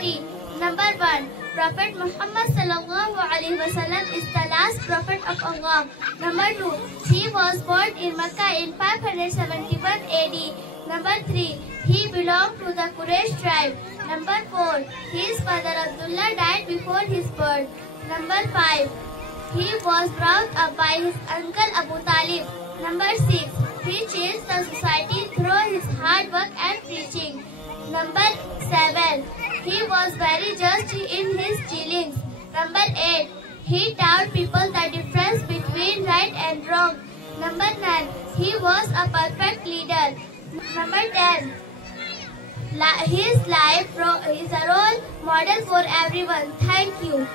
story. Number 1. Prophet Muhammad sallallahu alaihi wasallam is the last prophet of Allah. Number 2. He was born in Mecca in 571 AD. Number 3. He belonged to the Quraysh tribe. Number 4. His father Abdullah died before his birth. Number 5. He was brought up by his uncle Abu Talib. Number 6. He changed the society through his hard work and preaching. Number 7. He was very just in his dealings. Number 8. He taught people the difference between right and wrong. Number 9. He was a perfect leader. Number 10. His life is a role model for everyone. Thank you.